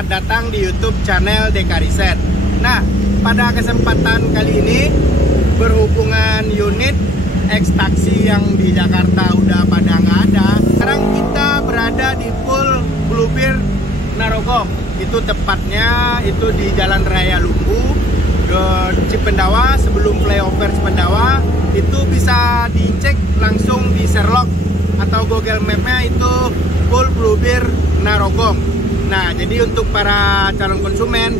selamat datang di YouTube channel DK Riset. Nah, pada kesempatan kali ini berhubungan unit X taksi yang di Jakarta udah pada nggak ada. Sekarang kita berada di Pool Bluebird Narogong. Itu tepatnya itu di Jalan Raya Lumbu, Cipendawa, sebelum flyover Cipendawa. Itu bisa dicek langsung di Sherlock atau Google Map-nya itu Pool Bluebird Narogong. Nah, jadi untuk para calon konsumen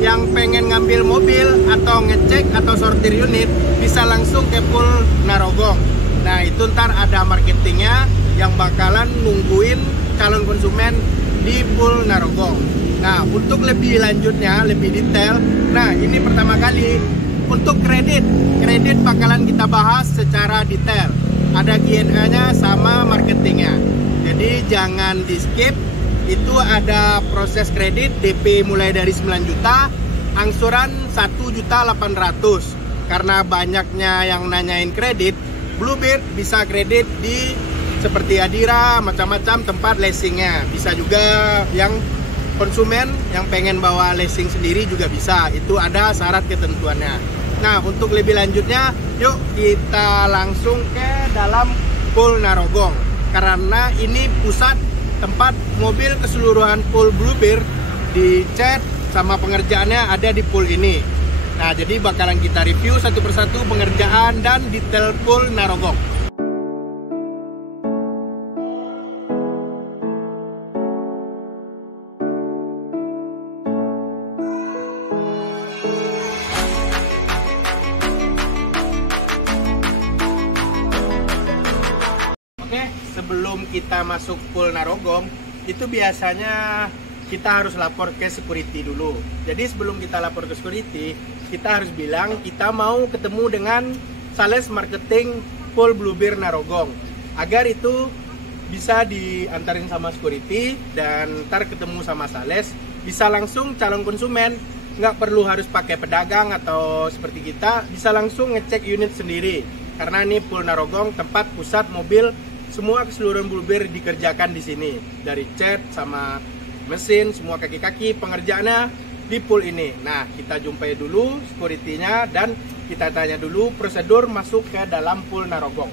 yang pengen ngambil mobil atau ngecek atau sortir unit bisa langsung ke Pool Narogong. Nah, itu ntar ada marketingnya yang bakalan nungguin calon konsumen di Pool Narogong. Nah, untuk lebih lanjutnya, lebih detail, nah ini pertama kali untuk kredit bakalan kita bahas secara detail. Ada Q&A-nya sama marketingnya. Jadi jangan di skip. Itu ada proses kredit DP mulai dari 9 juta, angsuran 1.800.000. Karena banyaknya yang nanyain kredit, Bluebird bisa kredit di seperti Adira, macam-macam tempat leasingnya. Bisa juga yang konsumen yang pengen bawa leasing sendiri juga bisa. Itu ada syarat ketentuannya. Nah, untuk lebih lanjutnya, yuk kita langsung ke dalam Pool Narogong. Karena ini pusat tempat mobil keseluruhan Pool Bluebird dicat sama pengerjaannya ada di pool ini. Nah, jadi bakalan kita review satu persatu pengerjaan dan detail Pool Narogong. Sebelum kita masuk Pool Narogong, itu biasanya kita harus lapor ke security dulu. Jadi sebelum kita lapor ke security, kita harus bilang kita mau ketemu dengan sales marketing Pool Bluebird Narogong, agar itu bisa diantarin sama security dan ntar ketemu sama sales. Bisa langsung calon konsumen, nggak perlu harus pakai pedagang atau seperti kita, bisa langsung ngecek unit sendiri. Karena ini Pool Narogong tempat pusat mobil semua keseluruhan Bluebird dikerjakan di sini, dari cat sama mesin, semua kaki-kaki pengerjaannya di pool ini. Nah, kita jumpai dulu security-nya dan kita tanya dulu prosedur masuk ke dalam Pool Narogong.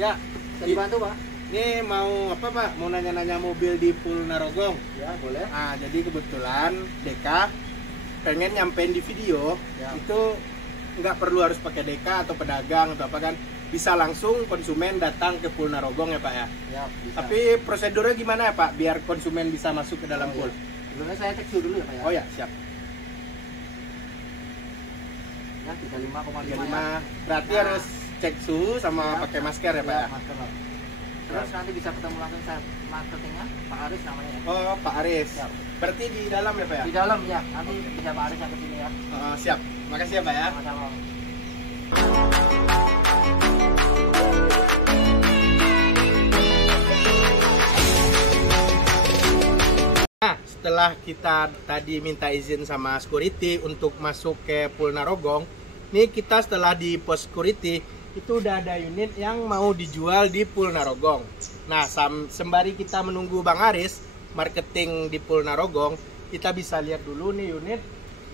Ya, bisa dibantu, Pak? Ini mau apa, Pak? Mau nanya-nanya mobil di Pool Narogong? Ya, boleh. Nah, jadi kebetulan DK pengen nyampein di video, ya. Itu nggak perlu harus pakai DK atau pedagang atau apa kan, bisa langsung konsumen datang ke Pool Narogong ya Pak ya? Ya, bisa. Tapi prosedurnya gimana ya Pak, biar konsumen bisa masuk ke dalam pool? Sebelumnya saya cek suhu dulu ya Pak ya? Oh ya, siap. Ya, 35,5 ya. Berarti harus cek suhu sama pakai masker ya Pak ya? Masker lah. Terus nanti bisa ketemu langsung saya marketingnya, Pak Aris namanya ya? Oh, Pak Aris. Siap. Berarti di dalam ya Pak ya? Di dalam ya, nanti bisa Pak Aris yang kesini ya. Siap, makasih ya Pak ya. Sama-sama. Nah, setelah kita tadi minta izin sama security untuk masuk ke Pool Narogong, nih kita setelah di pos security itu udah ada unit yang mau dijual di Pool Narogong. Nah, sembari kita menunggu Bang Aris marketing di Pool Narogong, kita bisa lihat dulu nih unit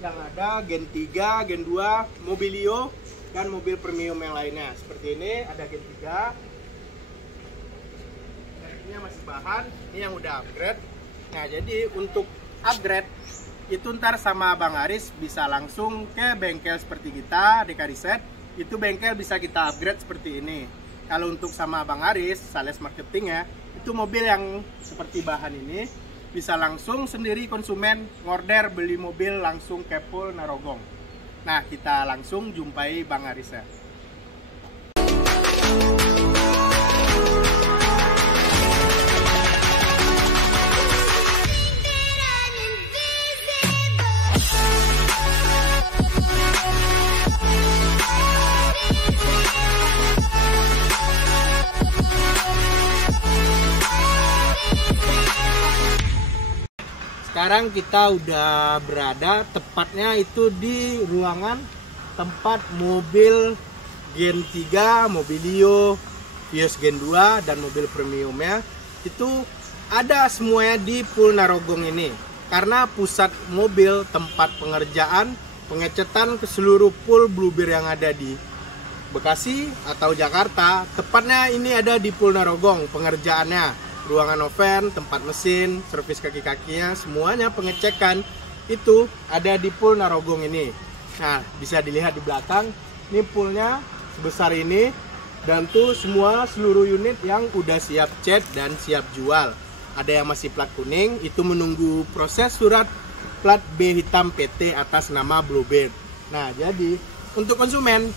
yang ada Gen 3, Gen 2, Mobilio dan mobil premium yang lainnya. Seperti ini ada Gen 3. Ini masih bahan, ini yang udah upgrade. Nah, jadi untuk upgrade itu ntar sama Bang Aris bisa langsung ke bengkel seperti kita, DK Riset. Itu bengkel bisa kita upgrade seperti ini. Kalau untuk sama Bang Aris, sales marketingnya, itu mobil yang seperti bahan ini bisa langsung sendiri konsumen ngorder beli mobil langsung ke Pool Narogong. Nah, kita langsung jumpai Bang Aris ya. Sekarang kita udah berada tepatnya itu di ruangan tempat mobil Gen 3, Mobilio, Vios Gen 2 dan mobil premiumnya itu ada semuanya di Pool Narogong ini. Karena pusat mobil, tempat pengerjaan, pengecetan ke seluruh pool Bluebird yang ada di Bekasi atau Jakarta. Tepatnya ini ada di Pool Narogong pengerjaannya. Ruangan oven, tempat mesin, servis kaki-kakinya, semuanya pengecekan itu ada di Pool Narogong ini. Nah, bisa dilihat di belakang, ini poolnya sebesar ini. Dan tuh semua seluruh unit yang udah siap cat dan siap jual. Ada yang masih plat kuning, itu menunggu proses surat plat B hitam PT atas nama Bluebird. Nah, jadi untuk konsumen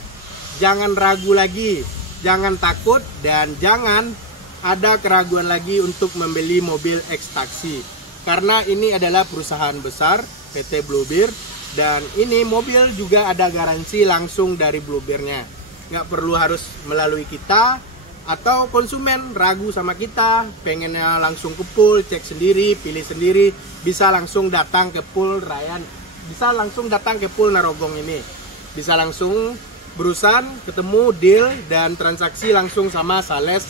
jangan ragu lagi, jangan takut, dan jangan ada keraguan lagi untuk membeli mobil X-Taxi. Karena ini adalah perusahaan besar PT Bluebird, dan ini mobil juga ada garansi langsung dari Bluebird-nya. Nggak perlu harus melalui kita, atau konsumen ragu sama kita, pengennya langsung ke pool, cek sendiri, pilih sendiri, bisa langsung datang ke pool Ryan, bisa langsung datang ke Pool Narogong ini, bisa langsung berurusan, ketemu, deal, dan transaksi langsung sama sales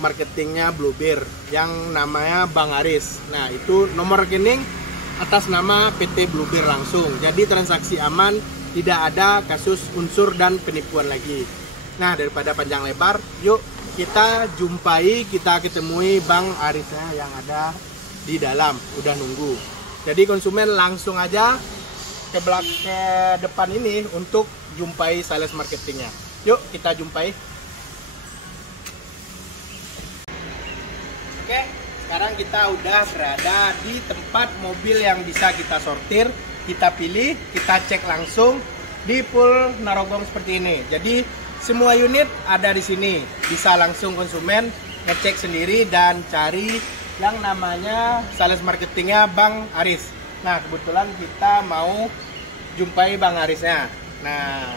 marketingnya Bluebird yang namanya Bang Aris. Nah, itu nomor rekening atas nama PT Bluebird langsung, jadi transaksi aman, tidak ada kasus unsur dan penipuan lagi. Nah, daripada panjang lebar, yuk kita jumpai, kita ketemui Bang Arisnya yang ada di dalam, udah nunggu. Jadi konsumen langsung aja ke depan ini untuk jumpai sales marketingnya. Yuk kita jumpai. Oke, sekarang kita udah berada di tempat mobil yang bisa kita sortir, kita pilih, kita cek langsung di Pool Narogong seperti ini. Jadi semua unit ada di sini, bisa langsung konsumen ngecek sendiri dan cari yang namanya sales marketingnya Bang Aris. Nah, kebetulan kita mau jumpai Bang Arisnya. Nah,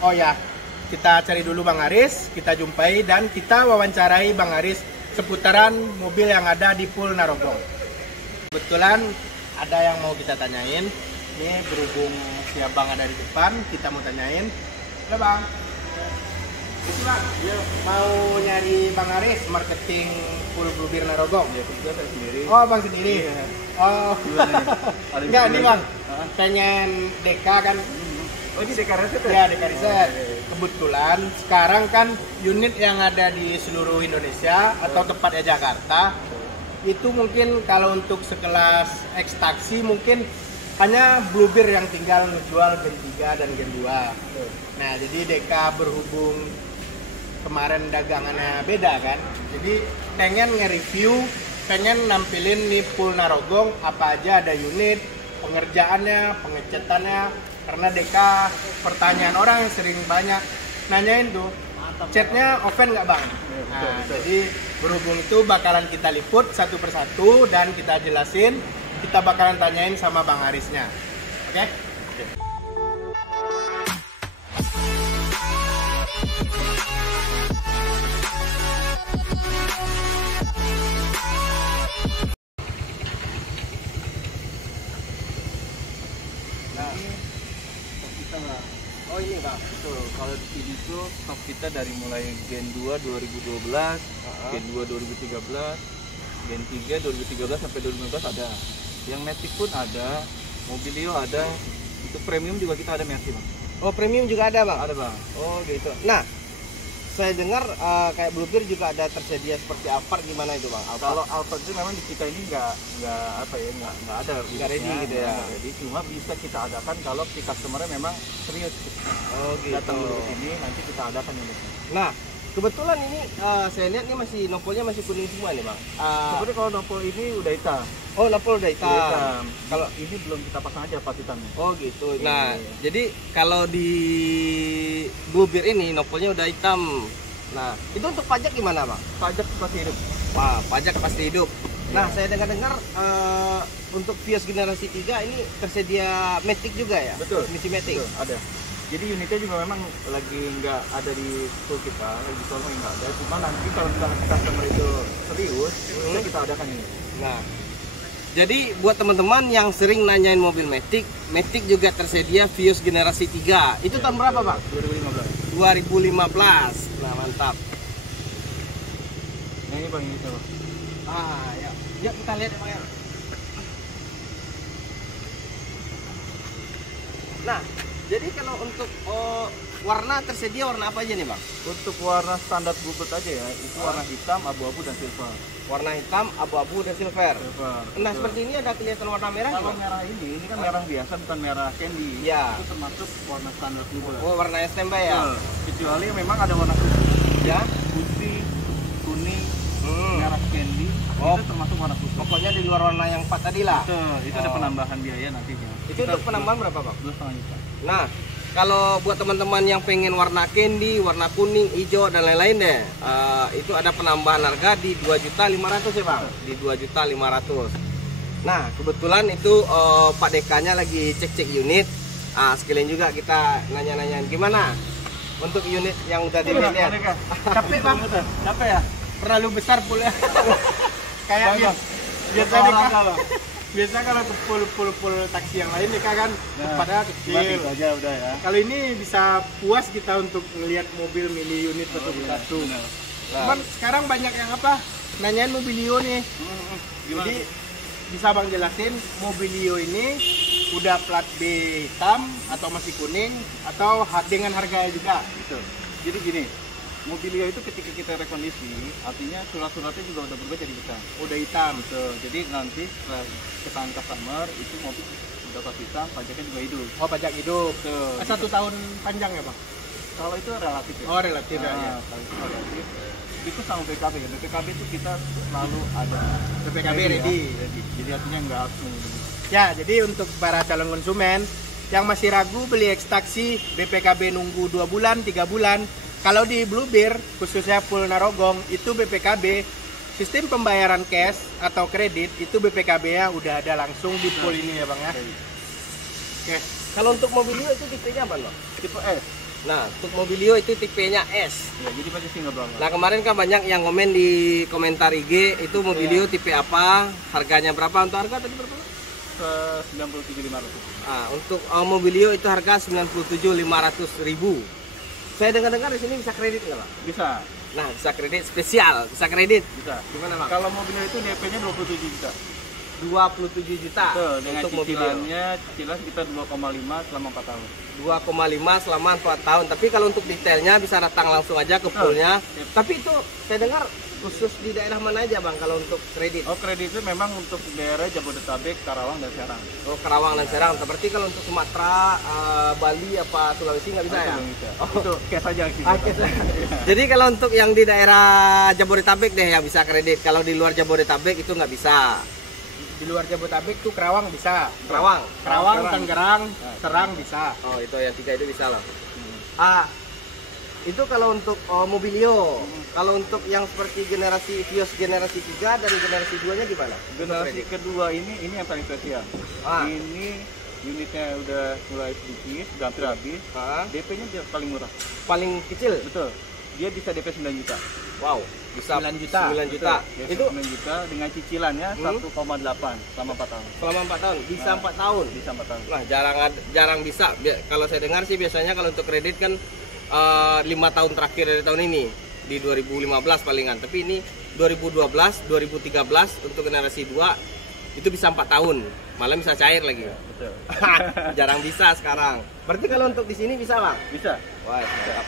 oh ya, kita cari dulu Bang Aris, kita jumpai dan kita wawancarai Bang Aris seputaran mobil yang ada di Pool Narogong. Kebetulan ada yang mau kita tanyain. Ini berhubung si Abang ada di depan, kita mau tanyain. Halo Bang. Bang, ya, mau nyari Bang Aris marketing Pool Bluebird Narogong? Ya, saya sendiri. Oh, Abang sendiri? Iya. Oh, enggak, ini Bang, pengen DK kan? Oh, ini DK Reset ya? Ya, DK Reset. Kebetulan sekarang kan unit yang ada di seluruh Indonesia atau tepatnya Jakarta, itu mungkin kalau untuk sekelas X-Taxi mungkin hanya Bluebird yang tinggal ngejual Gen 3 dan Gen 2. Nah, jadi DK berhubung kemarin dagangannya beda kan, jadi pengen nge-review, pengen nampilin di Pool Narogong apa aja ada unit, pengerjaannya, pengecatannya. Karena DK pertanyaan orang yang sering banyak nanyain tuh, catnya oven nggak Bang? Nah, jadi berhubung itu bakalan kita liput satu persatu dan kita jelasin, kita bakalan tanyain sama Bang Arisnya. Oke? Oh ini Bang, betul. Kalau di sini tuh stok kita dari mulai Gen 2 2012, Gen 2 2013, Gen 3 2013 sampai 2015 ada. Yang Matic pun ada, Mobilio ada, itu premium juga kita ada Matic Bang. Oh, premium juga ada Bang? Ada Bang. Oh gitu. Nah, saya dengar kayak Bluebird juga ada tersedia seperti Alphard, gimana itu Bang? Kalau Alphard itu memang di kita ini nggak apa ya, nggak ada, nggak ready gitu ya. Jadi cuma bisa kita adakan kalau si customer-nya memang serius. Oh gitu. Datang dulu ke sini, nanti kita adakan ini. Nah, kebetulan ini saya lihat ini masih nopolnya masih kuning semua nih Bang. Sebenarnya kalau nopol ini udah hitam. Oh, nopol udah hitam. Kalau ini belum kita pasang aja pas hitamnya. Oh gitu. Nah, jadi kalau di Bluebird ini nopolnya udah hitam. Nah, itu untuk pajak gimana Bang? Pajak pasti hidup. Wah, pajak pasti hidup. Nah, saya dengar-dengar untuk Vios generasi 3 ini tersedia Matic juga ya? Betul. Misi Matic. Betul, ada. Jadi unitnya juga memang lagi nggak ada di pool kita, di Solo nggak ada. Cuma nanti kalau misalnya customer itu serius, kita adakan ini. Nah, jadi buat teman-teman yang sering nanyain mobil Matic, Matic juga tersedia Vios generasi 3. Itu tahun berapa Bang? 2015. 2015. Nah, mantap. Nah ini Bang, ini coba. Ah, Yuk kita lihat ya Bang ya. Nah, jadi kalau untuk warna tersedia warna apa aja nih Bang? Untuk warna standar bluebird aja ya, itu warna hitam, abu-abu dan silver. Warna hitam, abu-abu dan silver. Silver. Nah, betul. seperti ini ada kelihatan warna merah Kalau Bang? merah ini kan merah biasa, bukan merah candy. Iya. Itu termasuk warna standar bluebird. Oh, warna standby ya? Betul. Kecuali memang ada warna khusus. Ya. Putih, kuning, merah candy, Oh. itu termasuk warna khusus. Pokoknya di luar warna yang 4 tadi lah. Betul, itu ada Oh. penambahan biaya nantinya. Itu untuk penambahan berapa Bang? 2,5 juta. Nah, kalau buat teman-teman yang pengen warna candy, warna kuning, hijau dan lain-lain deh, itu ada penambahan harga di 2.500.000 ya Bang, di 2.500.000. Nah, kebetulan itu Pak Dekanya lagi cek-cek unit. Sekalian juga kita nanya-nanyain gimana untuk unit yang udah dilihat. Capek Bang, Capek ya? terlalu besar pula. Kayak Bang, biasa orang Deka. kalau. Biasa kalau ke full taksi yang lain Deka kan tempatnya kecil. Itu aja udah ya. Kalau ini bisa puas kita untuk melihat mobil mini unit satu persatu. Benar. Cuman sekarang banyak yang apa? Nanyain Mobilio nih. Gimana? Jadi bisa Bang jelasin Mobilio ini udah plat B hitam atau masih kuning atau dengan harganya juga? Gitu. Jadi gini, Mobilio itu ketika kita rekondisi, artinya surat-suratnya juga udah berubah jadi hitam. Udah hitam. Betul. Jadi nanti setelah ketahuan customer itu mobil udah plat hitam, pajaknya juga hidup. Oh, pajak hidup. Betul. 1 tahun panjang ya Bang? Kalau itu relatif ya. Oh, relatif ya. Nah, kalau itu relatif. Itu sama BPKB ya. BPKB itu kita selalu ada BPKB ya. ready. Jadi artinya nggak harus nunggu. Ya, jadi untuk para calon konsumen yang masih ragu beli X-Taxi, BPKB nunggu 2 bulan, 3 bulan. Kalau di Bluebird, khususnya full Narogong, itu BPKB, sistem pembayaran cash atau kredit, itu BPKB-nya udah ada langsung di pool ini ya Bang ya. Oke. Kalau untuk Mobilio itu tipenya apa Bang? Tipe S. Nah, untuk Mobilio itu tipenya S. Ya, jadi pasti single blower. Nah, kemarin kan banyak yang komen di komentar IG, itu Mobilio tipe apa, harganya berapa, untuk harga tadi berapa? 97.500. Untuk Mobilio itu harga 97.500.000. Saya dengar-dengar di sini bisa kredit nggak Bang? Bisa. Nah, bisa kredit spesial, bisa kredit. Bisa. Gimana Bang? Kalau mobilnya itu DP-nya 27 juta. 27 juta Betul, dengan untuk Mobilio. cicilan sekitar 2,5 selama 4 tahun. 2,5 selama 4 tahun. Tapi kalau untuk detailnya bisa datang langsung aja ke poolnya. Tapi itu saya dengar khusus di daerah mana aja Bang kalau untuk kredit? Oh, kreditnya memang untuk daerah Jabodetabek, Karawang, dan Serang. Oh, Karawang dan Serang. Seperti kalau untuk Sumatera, Bali, apa Sulawesi nggak bisa ya? Belum bisa. Oh. Itu cash aja sih. Jadi kalau untuk yang di daerah Jabodetabek deh yang bisa kredit. Kalau di luar Jabodetabek itu nggak bisa. Di luar Jabodetabek tuh Kerawang bisa. Kerawang. Kerawang, Serang. Tangerang, Serang bisa. Oh, itu yang 3 itu bisa loh. Itu kalau untuk Mobilio. Kalau untuk yang seperti generasi Vios generasi 3 dan generasi 2-nya gimana? Generasi kedua ini yang paling spesial. Ah. Ini unitnya udah mulai sedikit, udah hampir habis. DP-nya dia paling murah. Paling kecil? Betul. Dia bisa DP 9 juta. Wow, bisa 9 juta. 9 juta. DP Itu 9 juta dengan cicilannya 1,8 selama 4 tahun. selama 4 tahun, bisa 4 tahun. Bisa 4 tahun. Nah, jarang bisa. Kalau saya dengar sih biasanya kalau untuk kredit kan 5 tahun terakhir dari tahun ini di 2015 palingan. Tapi ini 2012, 2013 untuk generasi 2 itu bisa 4 tahun. Malah bisa cair lagi. Betul. Jarang bisa sekarang. Berarti kalau untuk di sini bisa, Bang? Bisa. Wah, siap.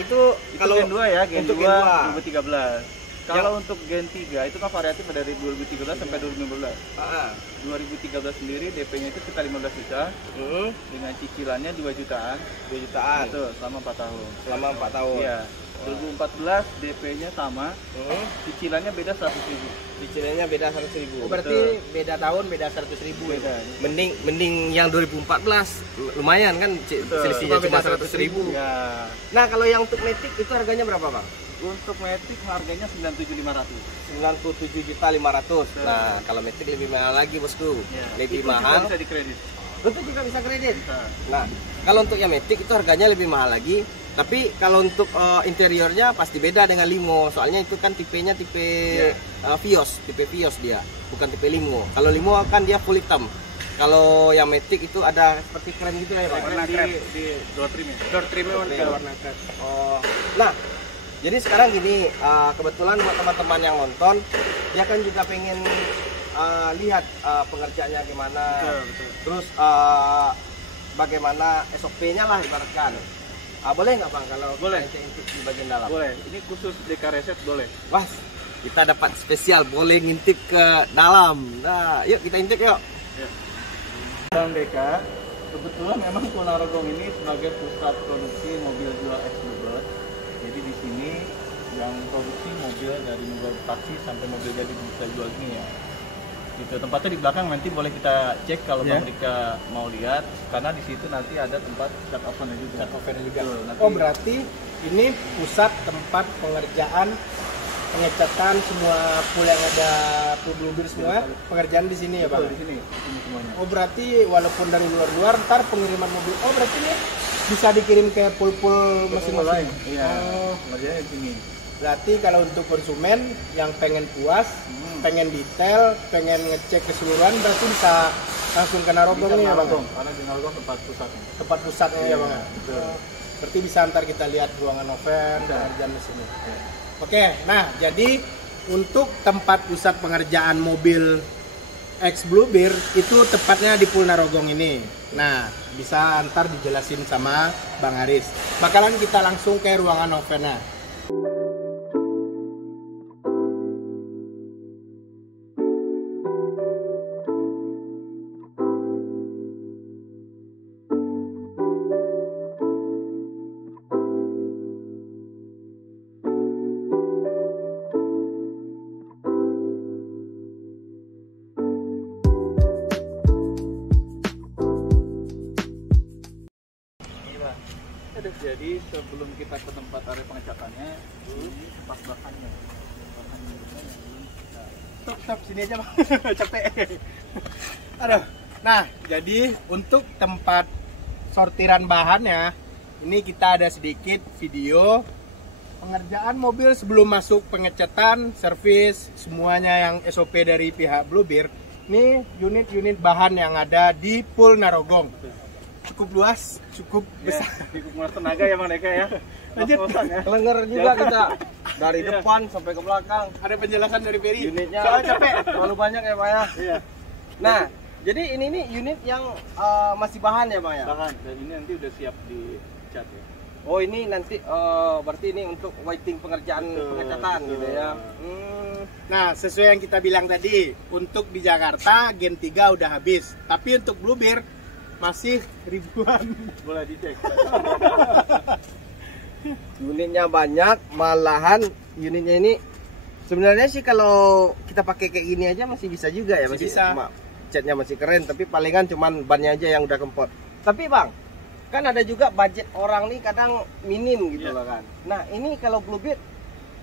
Itu kalau Gen 2 ya, Gen untuk 2 Gen 2013. Kalau untuk Gen 3 itu kan variatif dari 2013 sampai 2015. 2013 sendiri DP-nya itu sekitar 15 juta dengan cicilannya 2 jutaan. 2 jutaan. Betul, selama 4 tahun. Selama 4 tahun. Iya. 2014 DP-nya sama, cicilannya beda 100.000. Cicilannya beda 100.000. Oh, berarti beda tahun, beda 100.000 ya. Beda. Mending yang 2014 lumayan kan selisihnya cuma 100.000. Ya. Nah, kalau yang untuk Matic itu harganya berapa, Bang? Untuk Matic harganya 97.500. 97.500. Nah, kalau Matic lebih mahal lagi, Bosku. Ya. Lebih Itu mahal. juga bisa dikredit. Untuk juga bisa kredit. Bisa. Nah, kalau untuk yang Matic itu harganya lebih mahal lagi. Tapi kalau untuk interiornya pasti beda dengan Limo. Soalnya itu kan tipenya tipe Vios, tipe Vios dia, bukan tipe Limo. Kalau Limo kan dia full hitam. Kalau yang Matic itu ada seperti krem gitu lah ya, Pak. Warna krem. Di door trim. Door trimnya warna krem. Nah, Jadi sekarang gini, kebetulan buat teman-teman yang nonton, dia kan juga pengen lihat pengerjaannya gimana, Betul. terus bagaimana SOP-nya lah ibaratkan. Boleh nggak Bang kalau Boleh. kita intip di bagian dalam? Boleh, ini khusus DK Reset boleh. Wah, kita dapat spesial, boleh ngintip ke dalam. Nah, yuk kita intip yuk. Bang DK, kebetulan memang Ponorogo ini sebagai pusat produksi mobil jual X Bluebird. Jadi di sini yang produksi mobil dari mobil taksi sampai mobil jadi bisa jual ini ya. Gitu. Tempatnya di belakang, nanti boleh kita cek kalau Bang Rika mau lihat, karena di situ nanti ada tempat start oven juga. Betul, nanti- Oh berarti ini pusat tempat pengerjaan pengecatan semua pool yang ada pool Bluebird semua pengerjaan di sini ya Bang? Betul, di sini semuanya. Oh berarti walaupun dari luar-luar ntar pengiriman mobil, oh berarti ini bisa dikirim ke pool-pool masing-masing? Iya, Oh, pengerjaannya di sini. berarti kalau untuk konsumen yang pengen puas, pengen detail, pengen ngecek keseluruhan berarti bisa langsung ke Narogong nih ya Bang? Narogong, karena di Narogong tempat pusatnya. Tempat pusatnya ya Bang? betul. Berarti bisa ntar kita lihat ruangan oven, Bisa. pengerjaan di sini. Oke, nah jadi untuk tempat pusat pengerjaan mobil X Bluebird itu tepatnya di Pool Narogong ini. Nah, bisa ntar dijelasin sama Bang Haris. Bakalan kita langsung ke ruangan ovennya. Jadi sebelum kita ke tempat area pengecatannya, ini tempat bahannya. Stop, sini aja Bang. Capek. Aduh. Nah, jadi untuk tempat sortiran bahannya, ini kita ada sedikit video pengerjaan mobil sebelum masuk pengecatan, servis, semuanya yang SOP dari pihak Bluebird. Ini unit-unit bahan yang ada di Pool Narogong. Cukup luas, cukup besar. Cukup menguras tenaga ya Bang Deka ya. Lanjut. Kos-kosan ya. Kelenger juga kita dari depan sampai ke belakang. Ada penjelasan dari Ferry. Unitnya Soalnya capek. terlalu banyak ya Pak ya. Iya. Nah, jadi ini nih unit yang masih bahan ya Pak ya. Bahan dan ini nanti udah siap dicat ya. Oh ini nanti berarti ini untuk waiting pengerjaan Betul, pengecatan betul. gitu ya. Nah, sesuai yang kita bilang tadi, untuk di Jakarta Gen 3 udah habis. Tapi untuk Bluebird masih ribuan. Boleh dicek. Unitnya banyak, malahan unitnya ini sebenarnya sih kalau kita pakai kayak gini aja masih bisa juga ya, Masih bisa. Catnya masih keren, tapi palingan cuman bannya aja yang udah kempot. Tapi Bang, kan ada juga budget orang nih kadang minim gitu Iya. loh kan. Nah, ini kalau Bluebird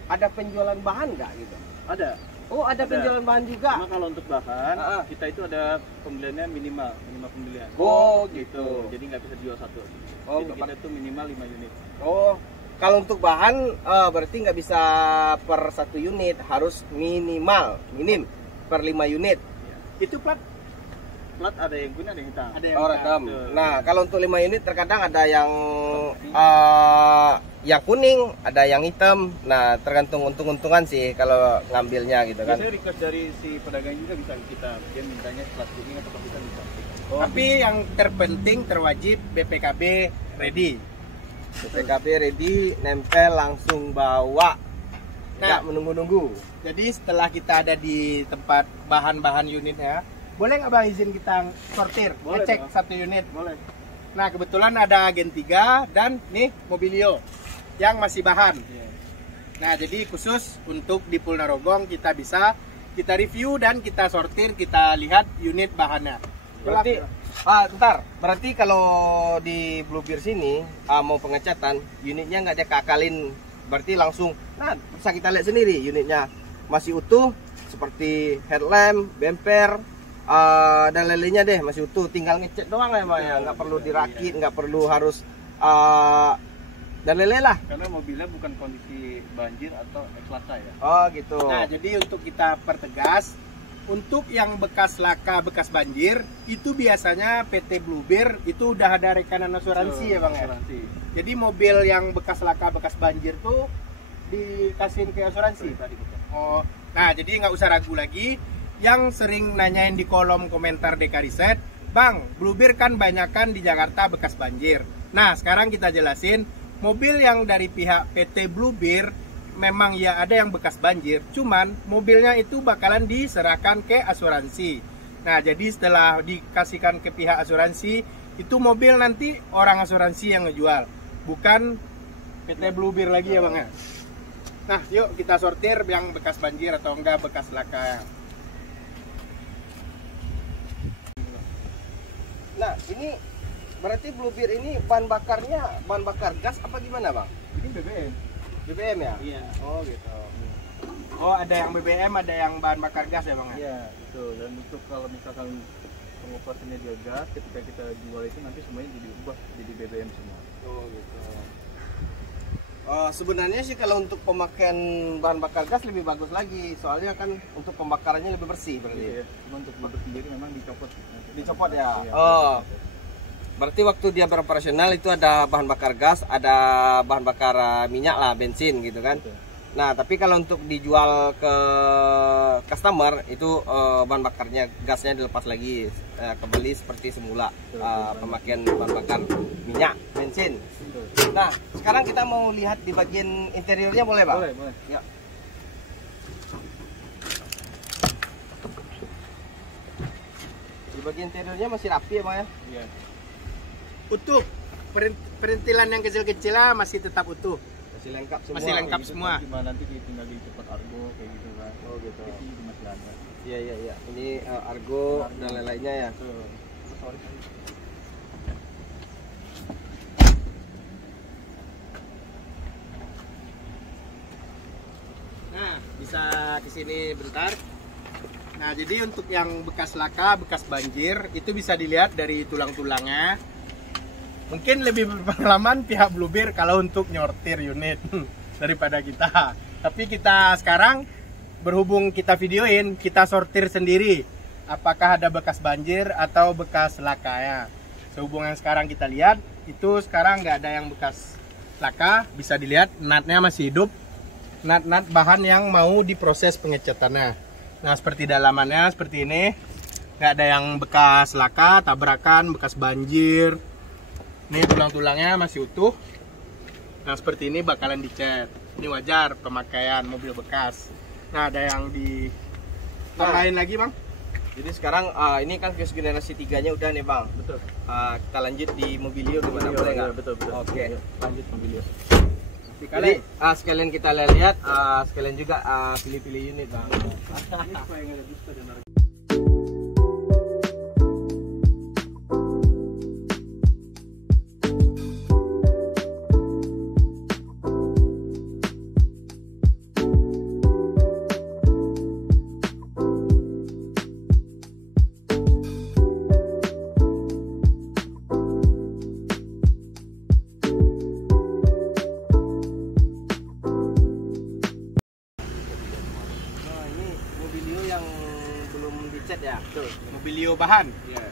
ada penjualan bahan nggak gitu? Ada. Oh, ada penjualan bahan juga. Cuma kalau untuk bahan, Ah. kita itu ada pembeliannya minimal pembelian. Oh, gitu. Jadi nggak bisa jual satu. Oh, Jadi kita tuh minimal 5 unit. Oh, kalau untuk bahan berarti nggak bisa per satu unit, harus minim per 5 unit. Itu plat Plat ada yang kuning, ada yang hitam. ada yang Oh, redam. Betul. Nah, kalau untuk 5 unit terkadang ada yang kuning, ada yang hitam. Nah, tergantung untung-untungan sih kalau ngambilnya gitu kan. Biasanya request dari si pedagang juga bisa kita, dia mintanya plat kuning atau plat hitam bisa. Tapi yang terpenting terwajib BPKB ready. PKB ready, nempel langsung bawa. Nggak Nah. menunggu-nunggu. Jadi setelah kita ada di tempat bahan-bahan unitnya, boleh nggak Bang izin kita sortir, Boleh, ngecek Bang. satu unit? Boleh. Nah kebetulan ada Gen 3 dan nih Mobilio yang masih bahan. Iya. Nah jadi khusus untuk di Pool Narogong kita bisa kita review dan kita sortir, kita lihat unit bahannya. Berarti bentar, berarti kalau di Bluebird sini mau pengecatan, unitnya nggak ada keakalin, berarti langsung, nah bisa kita lihat sendiri unitnya masih utuh seperti headlamp, bumper, dan lain-lainnya deh masih utuh, tinggal ngecat doang ya Pak ya, nggak perlu dirakit, nggak perlu harus dan lain-lain lah. Karena mobilnya bukan kondisi banjir atau ekslaka ya. Oh gitu. Nah jadi untuk kita pertegas, untuk yang bekas laka, bekas banjir, itu biasanya PT Bluebird itu udah ada rekanan asuransi ya Bang ya? Asuransi. Jadi mobil yang bekas laka, bekas banjir tuh dikasihin ke asuransi. Tadi kita. Oh, nah jadi nggak usah ragu lagi. Yang sering nanyain di kolom komentar Dekariset, Bang, Bluebird kan banyakan di Jakarta bekas banjir. Nah, sekarang kita jelasin, mobil yang dari pihak PT Bluebird memang ya ada yang bekas banjir, cuman mobilnya itu bakalan diserahkan ke asuransi. Nah, jadi setelah dikasihkan ke pihak asuransi, itu mobil nanti orang asuransi yang ngejual, bukan PT Bluebird lagi ya Bang ya. Nah, yuk kita sortir yang bekas banjir atau enggak bekas laka. Nah, ini berarti Bluebird ini bahan bakarnya bahan bakar gas apa gimana, Bang? Ini BBM. BBM ya? Iya. Oh, gitu. Oh, ada yang BBM, ada yang bahan bakar gas ya Bang ya? Iya, betul. Dan untuk kalau misalkan pengoperasiannya dia gas, ketika kita jual itu nanti semuanya diubah jadi BBM semua. Oh, gitu. Sebenarnya sih kalau untuk pemakaian bahan bakar gas lebih bagus lagi, soalnya kan untuk pembakarannya lebih bersih berarti. Iya, cuma untuk motor sendiri memang dicopot. Dicopot ya? Iya, Oh. Berarti waktu dia beroperasional itu ada bahan bakar gas, ada bahan bakar minyak lah, bensin gitu kan. betul. Nah, tapi kalau untuk dijual ke customer itu bahan bakarnya gasnya dilepas lagi, kembali seperti semula, Betul, pemakaian bahan bakar minyak, bensin. Betul. Nah, sekarang kita mau lihat di bagian interiornya boleh, Pak? Boleh, boleh. Ya. Di bagian interiornya masih rapi ya, Bang ya? Iya. Utuh. Perintilan yang kecil-kecil lah masih tetap utuh. Masih lengkap semua. Masih lengkap Gitu, semua. Cuma nanti tinggal dicepat argo kayak gitu kan. Oh, gitu. Itu masih ada. Iya, iya, iya. Ini argo dan lain-lainnya ya. Betul. Sorry. Nah, bisa ke sini bentar. Nah, jadi untuk yang bekas laka, bekas banjir, itu bisa dilihat dari tulang-tulangnya. Mungkin lebih berpengalaman pihak Bluebird kalau untuk nyortir unit daripada kita. Tapi kita sekarang berhubung kita videoin, kita sortir sendiri apakah ada bekas banjir atau bekas laka ya. Sehubung yang sekarang kita lihat, itu sekarang nggak ada yang bekas laka, bisa dilihat natnya masih hidup. Nat-nat bahan yang mau diproses pengecatannya. Nah, seperti dalamannya seperti ini, nggak ada yang bekas laka, tabrakan, bekas banjir. Ini tulang-tulangnya masih utuh. Nah, seperti ini bakalan dicat. Ini wajar pemakaian mobil bekas. Nah, ada yang di tambahin lagi, Bang? Jadi sekarang ini kan Vios generasi 3-nya udah nih, Bang. Betul. Kita lanjut di Mobilio gimana, boleh nggak? Betul, betul. Oke. Lanjut Mobilio. Jadi sekalian kita lihat, sekalian juga pilih-pilih unit, Bang. Nah, ini Mobilio yang belum dicat ya. Tuh, Mobilio bahan. Iya.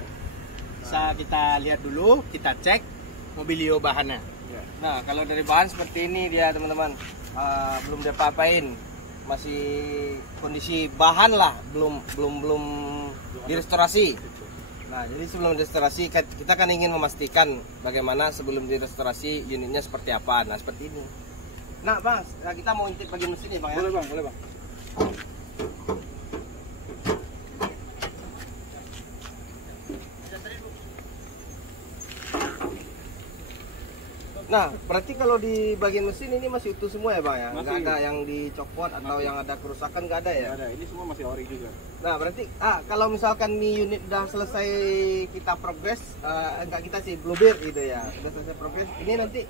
Bisa kita lihat dulu, kita cek Mobilio bahannya. Nah, kalau dari bahan seperti ini dia, teman-teman. Belum diapa-apain. Masih kondisi bahan lah, belum direstorasi. Nah, jadi sebelum restorasi kita kan ingin memastikan bagaimana sebelum direstorasi unitnya seperti apa. Nah, seperti ini. Nah, Bang, kita mau intip bagian mesin ya, Bang ya. Boleh, Bang, boleh, Bang. Nah, berarti kalau di bagian mesin ini masih utuh semua ya, Bang ya? Nggak Masih. ada yang dicopot atau yang ada kerusakan, nggak ada ya? Nggak ada, ini semua masih ori juga. Nah, berarti kalau misalkan nih unit udah selesai kita progres, enggak kita sih Bluebird gitu ya, udah selesai progres, ini nanti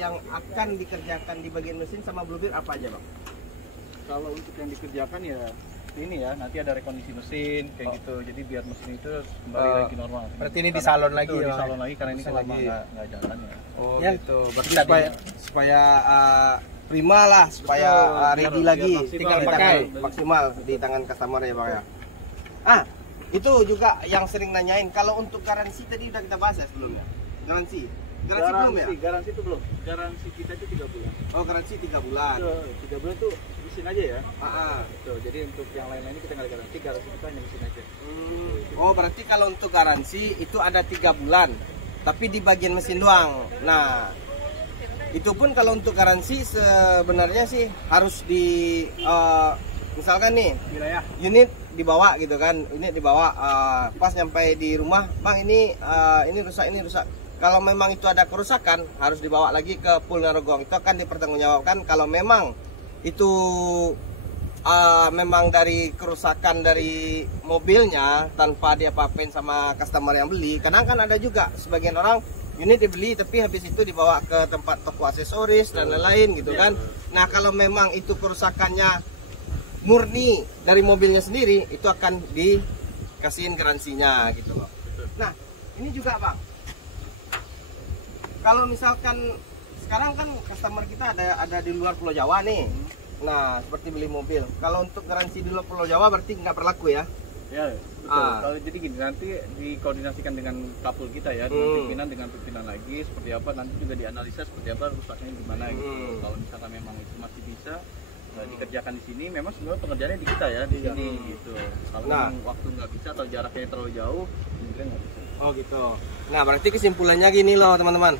yang akan dikerjakan di bagian mesin sama Bluebird apa aja, Bang? Kalau untuk yang dikerjakan ya ini ya, nanti ada rekondisi mesin kayak gitu. Jadi biar mesin itu kembali lagi normal. berarti ini di salon lagi Betul, ya, di Bang? salon lagi karena ini Di kan salon lama lagi. nggak jalan ya. Oh, Ya, gitu. Berarti tadinya. supaya prima lah, supaya Betul, ready biar lagi, maksimal tinggal dipakai. dipakai maksimal di tangan customer ya, Bang ya. Itu juga yang sering nanyain, kalau untuk garansi tadi udah kita bahas ya sebelumnya. Garansi. Garansi belum ya? Garansi itu belum. Garansi kita itu 3 bulan. Oh, garansi 3 bulan. Tuh, 3 bulan tuh mesin aja ya. Tuh, jadi untuk yang lain-lainnya kita nggak ada garansi kita hanya mesin aja. Oh, berarti kalau untuk garansi itu ada 3 bulan, tapi di bagian mesin doang. Nah, itu pun kalau untuk garansi sebenarnya sih harus di misalkan nih Wilayah. unit dibawa gitu kan, unit dibawa pas nyampe di rumah, bang ini rusak, ini rusak. Kalau memang itu ada kerusakan harus dibawa lagi ke Pool Narogong. Itu akan dipertanggungjawabkan kalau memang itu memang dari kerusakan dari mobilnya tanpa dia apa-apain sama customer yang beli. Kadang kan ada juga sebagian orang unit dibeli tapi habis itu dibawa ke tempat toko aksesoris dan lain-lain gitu kan. Nah, kalau memang itu kerusakannya murni dari mobilnya sendiri, itu akan dikasihin garansinya gitu loh. Nah, ini juga bang, kalau misalkan sekarang kan customer kita ada di luar Pulau Jawa nih. Nah, seperti beli mobil, kalau untuk garansi di luar Pulau Jawa berarti nggak berlaku ya? Ya, betul. Kalau jadi gini, nanti dikoordinasikan dengan kapul kita ya, dengan pimpinan lagi seperti apa, nanti juga dianalisa seperti apa rusaknya gimana gitu. Kalau misalkan memang itu masih bisa dikerjakan di sini, memang sebenarnya pengerjaannya di kita ya di sini gitu. Kalau memang waktu nggak bisa atau jaraknya terlalu jauh, mungkin nggak bisa. Oh gitu. Nah, berarti kesimpulannya gini loh teman-teman.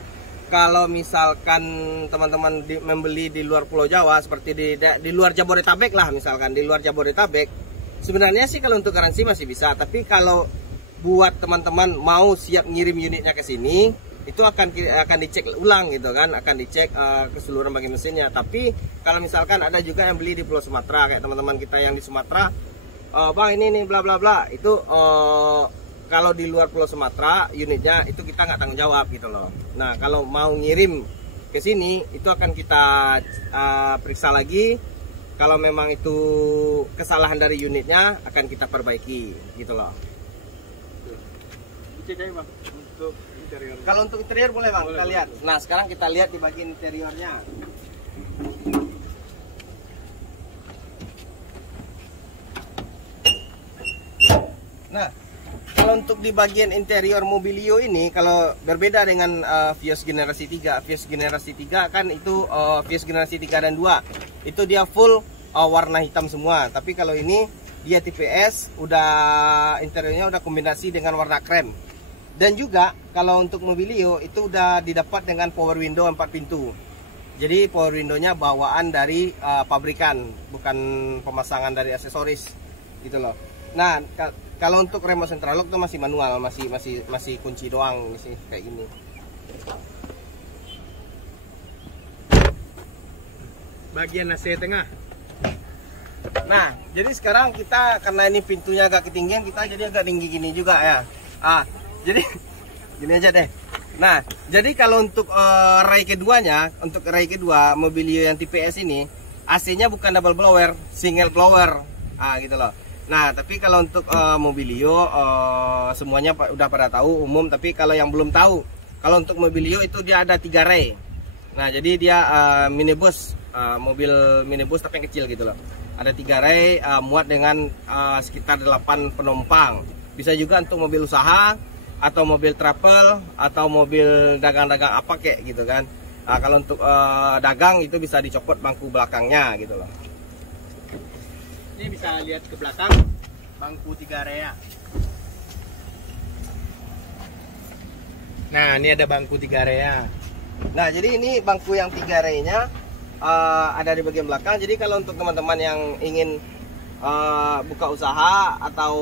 Kalau misalkan teman-teman membeli di luar Pulau Jawa, seperti di luar Jabodetabek lah, misalkan di luar Jabodetabek, sebenarnya sih kalau untuk garansi masih bisa. Tapi kalau buat teman-teman mau siap ngirim unitnya ke sini, itu akan dicek ulang gitu kan, akan dicek keseluruhan bagian mesinnya. Tapi kalau misalkan ada juga yang beli di Pulau Sumatera, kayak teman-teman kita yang di Sumatera, bang ini bla bla bla, itu kalau di luar Pulau Sumatera unitnya itu kita nggak tanggung jawab gitu loh. Nah, kalau mau ngirim ke sini itu akan kita periksa lagi. Kalau memang itu kesalahan dari unitnya akan kita perbaiki gitu loh. Cek aja bang untuk interior. Kalau untuk interior boleh bang, Boleh, kita lihat. Nah, sekarang kita lihat di bagian interiornya. Nah, kalau untuk di bagian interior Mobilio ini, kalau berbeda dengan Vios generasi 3. Vios generasi 3 kan itu Vios generasi 3 dan 2. Itu dia full warna hitam semua. Tapi kalau ini dia TPS, udah interiornya udah kombinasi dengan warna krem. Dan juga kalau untuk Mobilio itu udah didapat dengan power window 4 pintu. Jadi power window-nya bawaan dari pabrikan, bukan pemasangan dari aksesoris gitu loh. Nah, kalau untuk remote central lock itu masih manual, masih kunci doang sih kayak gini. Bagian AC tengah. Nah, jadi sekarang kita karena ini pintunya agak ketinggian, kita jadi agak tinggi gini juga ya. Jadi gini aja deh. Nah, jadi kalau untuk ray keduanya, untuk ray kedua Mobilio yang TPS ini, AC-nya bukan double blower, single blower. Gitu loh. Nah, tapi kalau untuk Mobilio semuanya udah pada tahu umum, tapi kalau yang belum tahu, kalau untuk Mobilio itu dia ada 3 ray. Nah, jadi dia minibus, mobil minibus tapi yang kecil gitu loh. Ada 3 ray, muat dengan sekitar 8 penumpang. Bisa juga untuk mobil usaha atau mobil travel atau mobil dagang-dagang apa kayak gitu kan. Kalau untuk dagang itu bisa dicopot bangku belakangnya gitu loh. Ini bisa lihat ke belakang, bangku 3 area. Nah, ini ada bangku 3 area. Nah, jadi ini bangku yang 3 area-nya ada di bagian belakang. Jadi kalau untuk teman-teman yang ingin buka usaha atau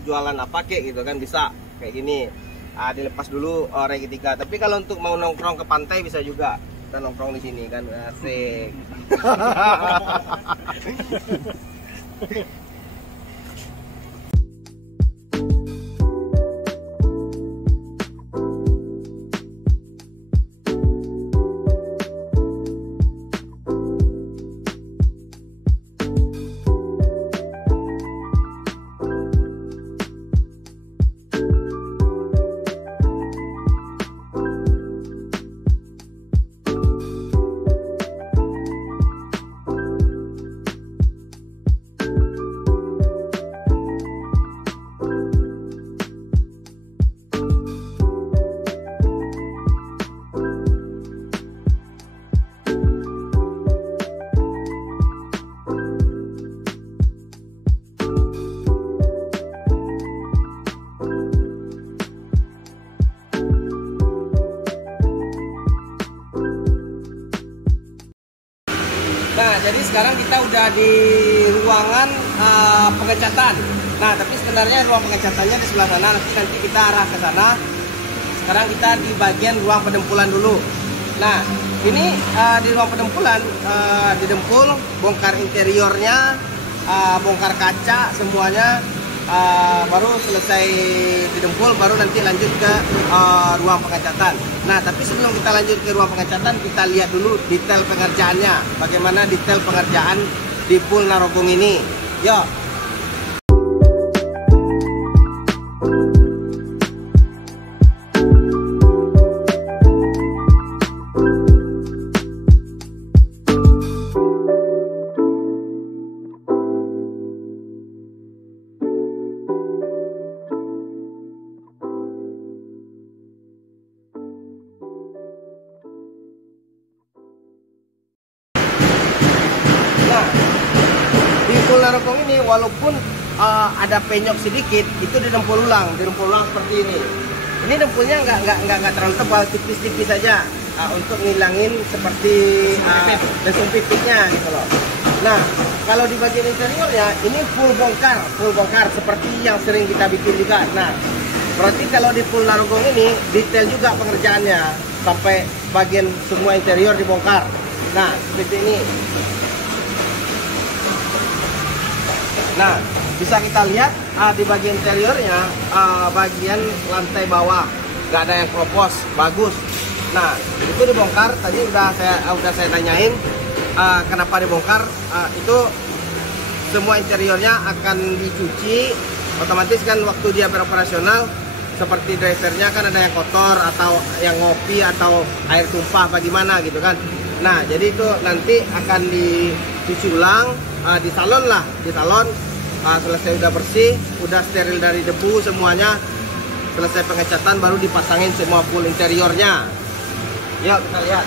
jualan apa kayak gitu kan, bisa kayak gini. Dilepas dulu ray ketiga. Tapi kalau untuk mau nongkrong ke pantai bisa juga. Kita nongkrong di sini kan, asik. Nah, jadi sekarang kita udah di ruangan pengecatan. Nah, tapi sebenarnya ruang pengecatannya di sebelah sana. Nanti kita arah ke sana. Sekarang kita di bagian ruang pendempulan dulu. Nah, ini di ruang pendempulan didempul, bongkar interiornya, bongkar kaca semuanya. Baru selesai didempul, baru nanti lanjut ke ruang pengecatan. Nah, tapi sebelum kita lanjut ke ruang pengecatan, kita lihat dulu detail pengerjaannya. Bagaimana detail pengerjaan di pool Narogong ini. Yuk. Narogong ini walaupun ada penyok sedikit, itu didempul ulang seperti ini. Ini dempulnya nggak terlalu tebal, tipis-tipis saja untuk ngilangin seperti lesung pipitnya gitu loh. Nah, kalau di bagian interiornya ini full bongkar seperti yang sering kita bikin juga. Nah, berarti kalau di pool Narogong ini detail juga pengerjaannya sampai bagian semua interior dibongkar. Nah, seperti ini. Nah, bisa kita lihat di bagian interiornya, bagian lantai bawah nggak ada yang keropos, bagus. Nah, itu dibongkar. Tadi udah saya tanyain kenapa dibongkar. Itu semua interiornya akan dicuci. Otomatis kan waktu dia beroperasional, seperti drivernya kan ada yang kotor atau yang ngopi atau air tumpah bagaimana gitu kan. Nah, jadi itu nanti akan dicuci ulang di salon lah, di salon. Selesai udah bersih, udah steril dari debu semuanya, selesai pengecatan baru dipasangin semua full interiornya. Yuk kita lihat.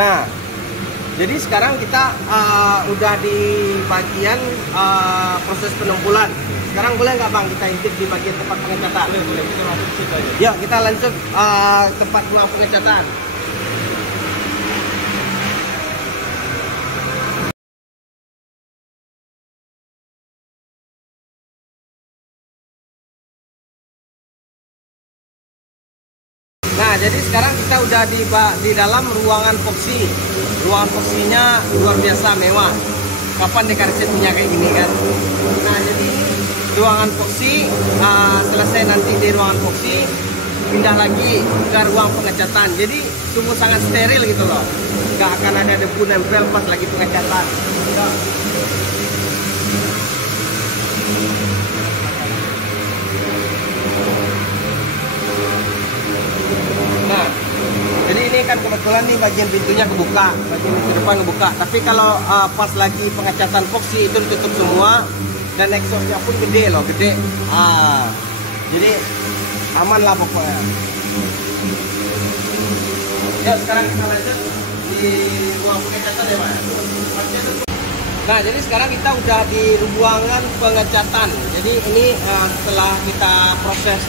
Nah, jadi sekarang kita udah di bagian proses penempulan. Sekarang boleh nggak Bang kita intip di bagian tempat pengecatan? Boleh. Kita langsung ke situ aja. Yuk kita lanjut tempat ruang pengecatan. Nah, jadi sekarang kita udah di dalam ruangan epoxy. Ruangan epoxinya luar biasa mewah. Kapan Dekariset punya kayak gini kan? Nah, jadi ruangan epoxy selesai nanti di ruangan epoxy pindah lagi ke ruang pengecatan. Jadi sungguh sangat steril gitu loh. Nggak akan ada debu nempel pas lagi pengecatan. Nah, jadi ini kan kebetulan nih bagian pintunya kebuka, bagian pintu depan kebuka. Tapi kalau pas lagi pengecatan epoxy itu ditutup semua. Dan exhaustnya pun gede loh, gede. Jadi aman lah pokoknya. Ya sekarang kita lanjut di ruang pengecatan ya Pak. Nah, jadi sekarang kita udah di ruangan pengecatan. Jadi ini setelah kita proses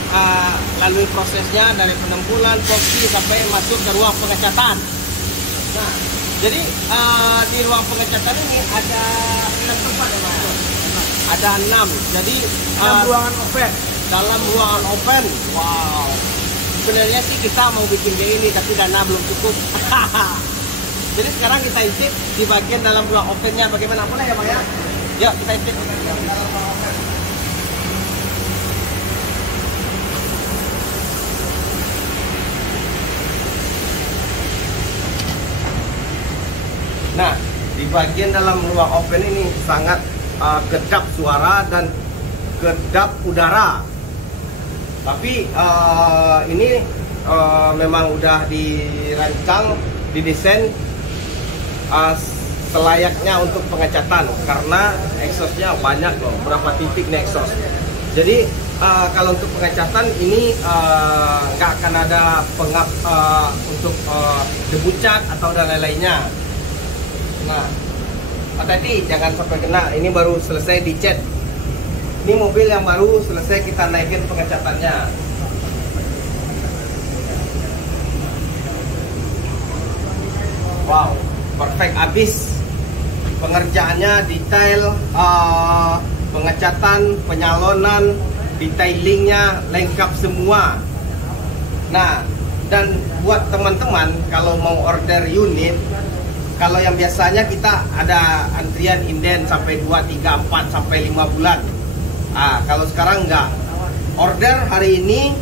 lalui prosesnya dari penempulan, epoxy sampai masuk ke ruang pengecatan. Nah, jadi di ruang pengecatan ini ada 6 tempat ya Pak. Ada 6, jadi dalam ruangan open. Dalam ruangan open, wow. Sebenarnya sih kita mau bikin kayak ini, tapi dana belum cukup. Jadi sekarang kita intip di bagian dalam ruang opennya bagaimana, boleh ya Pak ya? Yuk kita intip di bagian dalam ruang open. Nah, di bagian dalam ruang open ini sangat kedap suara dan kedap udara. Tapi ini memang udah dirancang, didesain selayaknya untuk pengecatan karena exhaustnya banyak loh, berapa titik nih exhaust. Jadi kalau untuk pengecatan ini nggak akan ada pengap untuk debu cat atau dan lain-lainnya. Nah, Pak Tadi jangan sampai kena, ini baru selesai dicat. Ini mobil yang baru selesai kita naikin pengecatannya. Wow, perfect abis. Pengerjaannya detail, pengecatan, penyalonan, detailingnya lengkap semua. Nah, dan buat teman-teman kalau mau order unit, kalau yang biasanya kita ada antrian inden sampai 2, 3, 4 sampai 5 bulan. Kalau sekarang enggak. Order hari ini,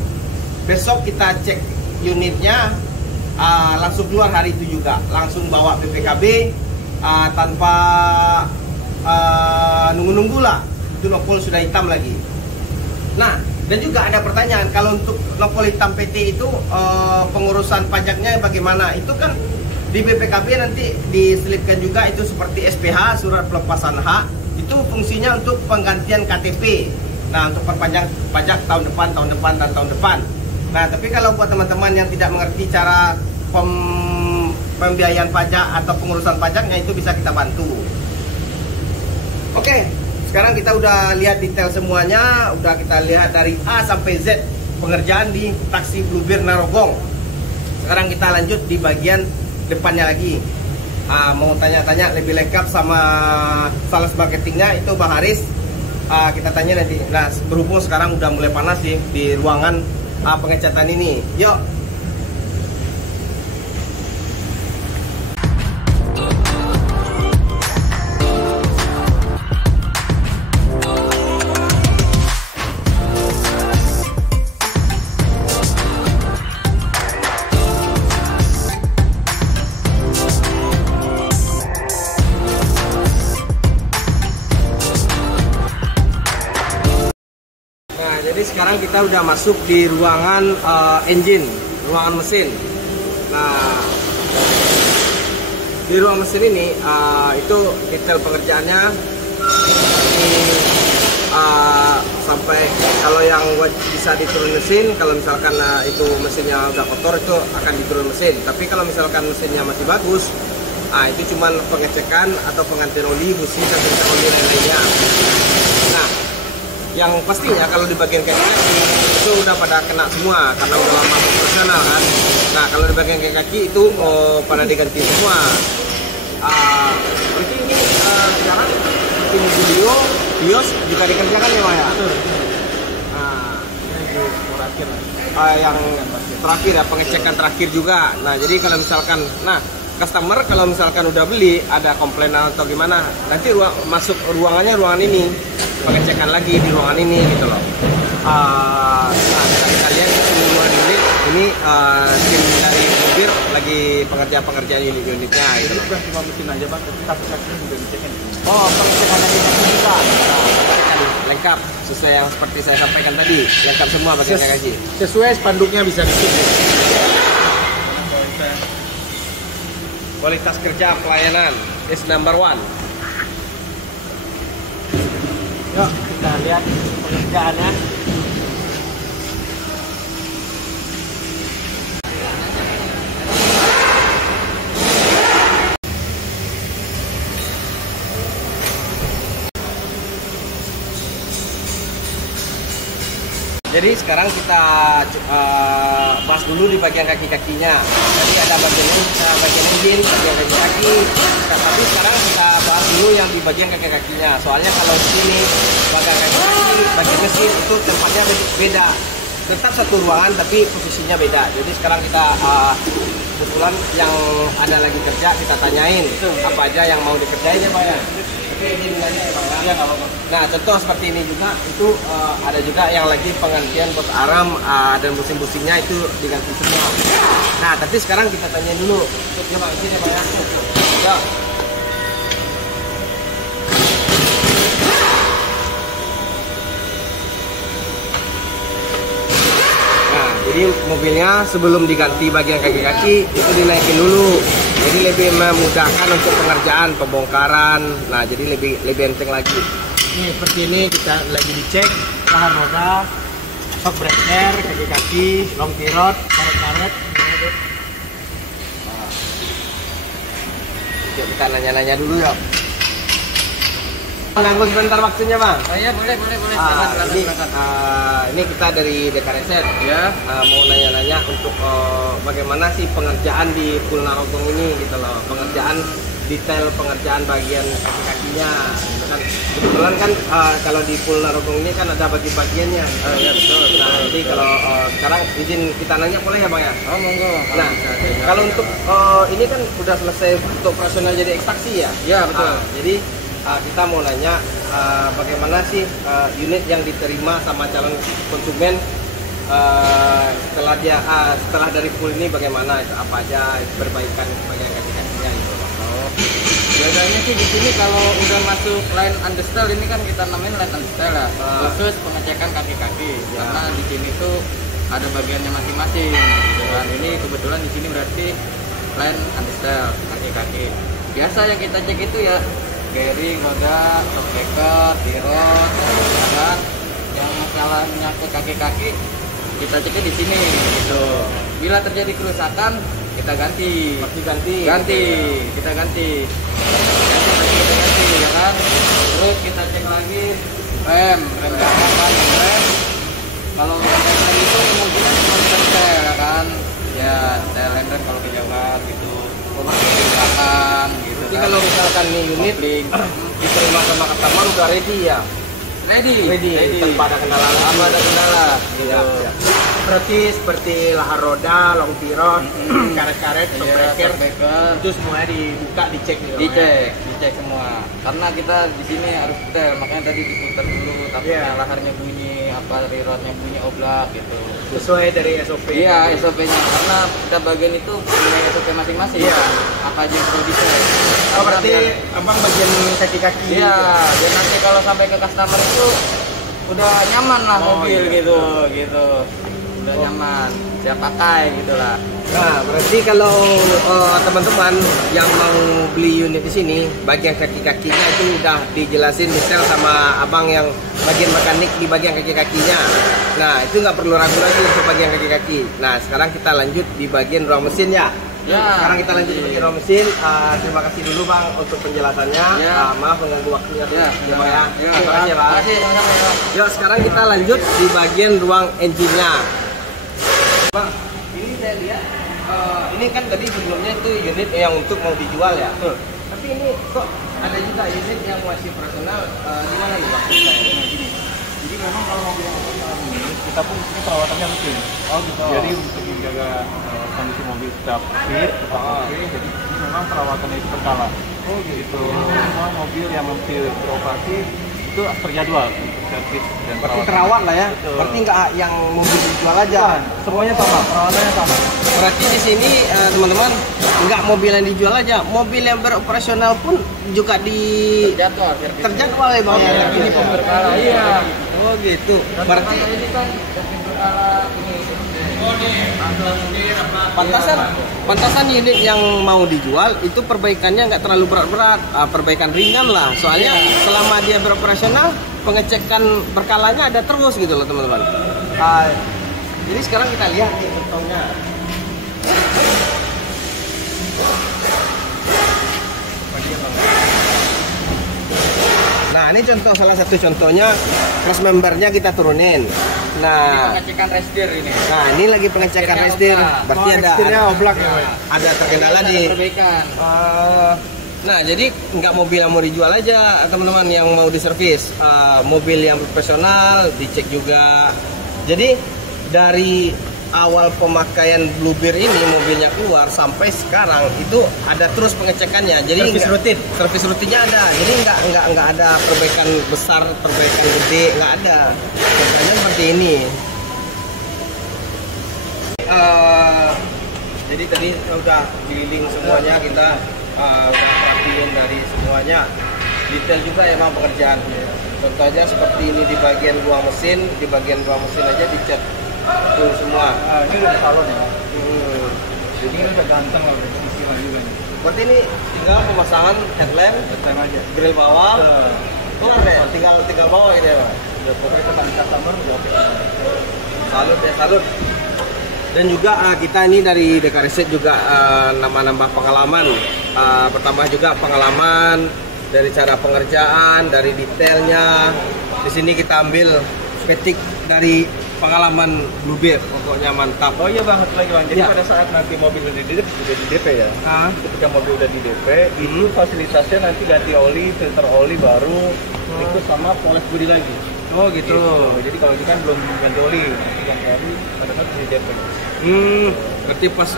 besok kita cek unitnya, langsung keluar hari itu juga. Langsung bawa PPKB tanpa nunggu-nunggu lah. Itu nopol sudah hitam lagi. Nah, dan juga ada pertanyaan, kalau untuk nopol hitam PT itu pengurusan pajaknya bagaimana? Itu kan di BPKB nanti diselipkan juga itu seperti SPH, surat pelepasan hak. Itu fungsinya untuk penggantian KTP. Nah, untuk perpanjang pajak tahun depan, dan tahun depan. Nah, tapi kalau buat teman-teman yang tidak mengerti cara pembiayaan pajak atau pengurusan pajaknya, itu bisa kita bantu. Oke, sekarang kita udah lihat detail semuanya, udah kita lihat dari A sampai Z pengerjaan di taksi Bluebird Narogong. Sekarang kita lanjut di bagian depannya lagi. Mau tanya-tanya lebih lengkap sama sales marketingnya itu Bang Haris. Kita tanya nanti. Nah, berhubung sekarang udah mulai panas sih di ruangan pengecatan ini. Yuk. Jadi sekarang kita udah masuk di ruangan engine, ruangan mesin. Nah, di ruang mesin ini itu detail pengerjaannya ini, sampai kalau yang bisa diturun mesin, kalau misalkan itu mesinnya udah kotor itu akan diturun mesin. Tapi kalau misalkan mesinnya masih bagus, itu cuman pengecekan atau penggantian oli, busi, dan oli lain-lainnya. Nah, yang pastinya kalau di bagian kaki itu udah pada kena semua karena udah lama profesional kan. Nah, kalau di bagian kaki itu pada diganti semua. Berarti ini sekarang tim video bios juga dikerjakan ya Pak ya? Yang terakhir ya, pengecekan terakhir juga. Nah, jadi kalau misalkan customer kalau misalkan udah beli ada komplain atau gimana, nanti masuk ruangannya ruangan ini, pengecekan lagi di ruangan ini gitu loh. Nah, kita lihat ini tim dari Bluebird lagi pengerjaan unitnya gitu loh. Bukan cuma mesin aja Bang, tapi kaki-kakinya juga dicek. Oh, pengecekan kaki juga. Lengkap sesuai yang seperti saya sampaikan tadi, lengkap semua bagian kaki. Sesuai spanduknya bisa dicek. Kualitas kerja pelayanan is number 1. Yuk, kita lihat pengerjaannya. Jadi sekarang kita bahas dulu di bagian kaki-kakinya. Tadi ada bagian engine, bagian kaki-kaki. Tapi sekarang kita bahas dulu yang di bagian kaki-kakinya. Soalnya kalau di sini bagian kaki-kaki, bagian mesin itu tempatnya beda. Tetap satu ruangan tapi posisinya beda. Jadi sekarang kita kebetulan yang ada lagi kerja kita tanyain apa aja yang mau dikerjain ya Pak ya. Ini ya Pak ya. Nah, contoh seperti ini juga itu ada juga yang lagi penggantian bos aram dan busing-busingnya itu diganti semua. Nah, tapi sekarang kita tanya dulu. Ya Pak, sini Pak ya. Ya. Jadi mobilnya sebelum diganti bagian kaki-kaki itu dinaikin dulu. Jadi lebih memudahkan untuk pengerjaan pembongkaran. Nah, jadi lebih enteng lagi. Ini seperti ini kita lagi dicek tahan roda, shock breaker, kaki-kaki, long tirot, karet-karet. Yuk kita nanya-nanya dulu ya. Mengganggu sebentar waktunya bang. Oh iya boleh. Ini kita dari Dekareset Ya. Mau nanya-nanya untuk bagaimana sih pengerjaan di Pool Narogong ini gitu loh, pengerjaan detail pengerjaan bagian kaki-kakinya gitu kan. Kebetulan kan kalau di Pool Narogong ini kan ada bagi-bagiannya. Iya betul. Nah jadi kalau sekarang izin kita nanya boleh ya bang ya? Oh monggo. Nah kalau untuk ini kan udah selesai untuk operasional jadi ekstraksi ya? Ya betul. Jadi kita mau nanya bagaimana sih unit yang diterima sama calon konsumen setelah dari pool ini, bagaimana itu, apa aja perbaikan bagian kaki-kakinya gitu. Biasanya sih di sini kalau udah masuk line understyle ini kan kita namain line understyle lah, khusus pengecekan kaki-kaki. Karena di sini tuh ada bagiannya masing-masing. Gitu kan. Ini kebetulan di sini berarti line understyle kaki-kaki. Biasa yang kita cek itu ya bearing, roda, shock breaker, tirot, kan. Yang masalah menyangkut kaki-kaki kita ceknya di sini gitu. Bila terjadi kerusakan kita ganti. Kita ganti ya kan. Terus kita cek lagi rem kalau rem itu kemungkinan cuma setel ya kan ya, setel rem kalau kejauhan gitu, di belakang gitu. Jadi kalau misalkan nih unit diterima sama customer udah ready ya? Ready. Tanpa ada kendala. Apa ada kendala? Iya. Berarti seperti lahar roda, long tirot, karet-karet, shock breaker, itu semuanya dibuka, dicek gitu. Dicek semua. Karena kita di sini harus detail, makanya tadi diputar dulu, takutnya laharnya bunyi, apa rirotnya bunyi oblak gitu. Sesuai dari SOP. Iya, SOP-nya. Karena kita bagian itu punya SOP masing-masing. Iya. Apa aja yang perlu dicek. Oh, berarti abang bagian kaki-kaki. Iya, dan nanti kalau sampai ke customer itu udah nyaman lah mobil gitu. Udah nyaman, siap pakai gitulah. Nah, berarti kalau teman-teman yang mau beli unit di sini, bagian kaki-kakinya itu udah dijelasin detail sama abang yang bagian mekanik di bagian kaki-kakinya. Nah, itu nggak perlu ragu lagi untuk bagian kaki-kaki. Nah, sekarang kita lanjut di bagian ruang mesin ya. Sekarang kita lanjut di bagian ruang mesin. Terima kasih dulu bang untuk penjelasannya. Maaf mengganggu waktunya. Terima kasih bang. Yuk, sekarang kita lanjut di bagian ruang engine-nya. Bang, ini saya lihat ini kan tadi sebelumnya itu unit yang untuk mau dijual ya. Tapi ini kok ada juga unit yang masih operasional, gimana nih Bang? Jadi memang kalau mobil yang operasional ini kita pun ini perawatannya rutin. Oh gitu. Jadi untuk menjaga kondisi mobil tetap fit, tetap oke. Jadi ini memang perawatannya itu berkala. Oh gitu. Semua mobil yang masih beroperasi itu terjadwal untuk servis dan berarti terawat lah ya. Betul. Berarti nggak yang mobil dijual aja. Semuanya sama, perawatannya sama. Berarti di sini teman-teman nggak mobil yang dijual aja, mobil yang beroperasional pun juga terjadwal ya bang. Ini pun berkala. Iya. Oh gitu. Berarti ini kan berkala ini. Pantasan unit yang mau dijual itu perbaikannya nggak terlalu berat-berat, perbaikan ringan lah. Soalnya selama dia beroperasional, pengecekan berkalanya ada terus gitu loh teman-teman. Jadi sekarang kita lihat nih contohnya. Nah ini contoh, salah satu contohnya cross membernya kita turunin. Nah, pengecekan restir ini. Nah ini lagi pengecekan restir. Berarti ada oblak ya. Ada terkendala di perbaikan. Nah jadi nggak mobil yang mau dijual aja teman-teman yang mau diservis, mobil yang profesional dicek juga. Jadi dari awal pemakaian Bluebird ini mobilnya keluar sampai sekarang itu ada terus pengecekannya. Jadi servis rutinnya ada. Jadi nggak ada perbaikan besar, perbaikan gede, nggak ada. Contohnya seperti ini. Jadi tadi udah keliling semuanya, kita perhatiin dari semuanya. Detail juga emang pekerjaan. Contohnya seperti ini di bagian ruang mesin, aja dicat tuh semua. Ini udah salon ya. Jadi ini udah ganteng loh, istilah juga nih. Berarti ini tinggal pemasangan headlamp, aja. grill bawah, kelar deh, tinggal bawa ini ya. Udah pokoknya tentang customer udah oke. Salut. Dan juga kita ini dari Dekareset juga nambah pengalaman, bertambah juga pengalaman dari cara pengerjaan, dari detailnya. Di sini kita ambil petik dari pengalaman Bluebird, pokoknya mantap. Oh iya bang, satu lagi bang. Jadi Ya. pada saat nanti mobil udah di DP ya. Ketika mobil udah di DP, itu fasilitasnya nanti ganti oli, filter oli baru, ikut sama poles bodi lagi. Oh gitu. Jadi kalau ini kan belum ganti oli, nanti ganti oli pada saat di DP. Berarti pas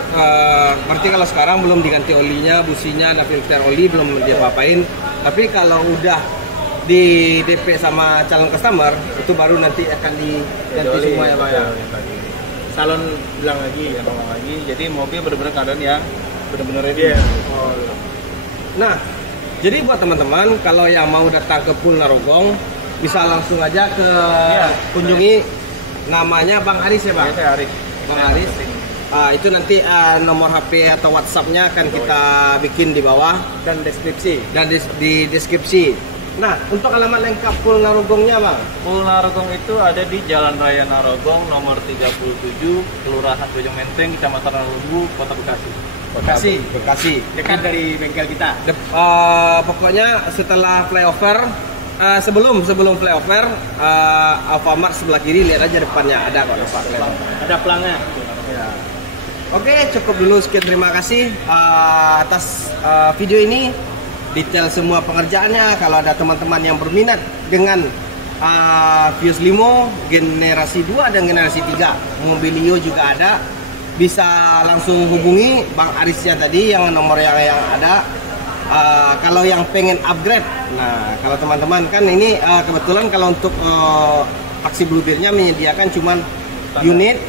berarti kalau sekarang belum diganti olinya, businya, ada filter oli belum dia apain. Tapi kalau udah di DP sama calon customer itu baru nanti akan diganti semua ya Bang ya. Salon bilang lagi, ya ngomong lagi. Jadi mobil benar-benar keadaan yang benar-benar ready. Nah, jadi buat teman-teman kalau yang mau datang ke Pool Narogong bisa langsung aja ke kunjungi, namanya Bang Aris ya Bang. Saya Aris. Bang Aris. Itu nanti nomor HP atau WhatsApp-nya akan kita bikin di bawah Dan deskripsi. dan di deskripsi. Nah, untuk alamat lengkap Pool Narogongnya Bang. Pool Narogong itu ada di Jalan Raya Narogong nomor 37, Kelurahan Bojong Menteng, Kecamatan Narogong, Kota Bekasi. Bekasi. Dekat dari bengkel kita. Pokoknya setelah flyover, sebelum flyover, Alfamart sebelah kiri, lihat aja depannya ada kok flyover. Ada pelangnya. Oke, cukup dulu, sekian, terima kasih atas video ini. Detail semua pengerjaannya. Kalau ada teman-teman yang berminat dengan Vios Limo generasi 2 dan generasi 3, Mobilio juga ada, bisa langsung hubungi Bang Arisnya tadi yang nomor yang ada. Kalau yang pengen upgrade, nah kalau teman-teman kan ini kebetulan kalau untuk taksi Bluebird-nya menyediakan cuman unit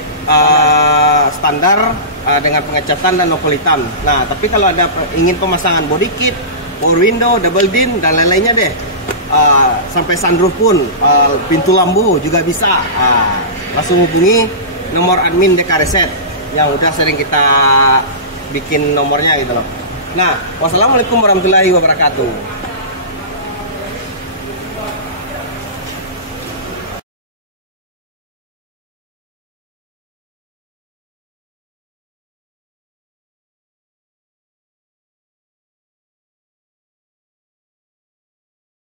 standar dengan pengecatan dan novel hitam. Nah tapi kalau ada ingin pemasangan body kit, power window, double din dan lain-lainnya deh, sampai sunroof pun, pintu lampu juga bisa, langsung hubungi nomor admin DK Reset yang udah sering kita bikin nomornya gitu loh. Nah, wassalamualaikum warahmatullahi wabarakatuh.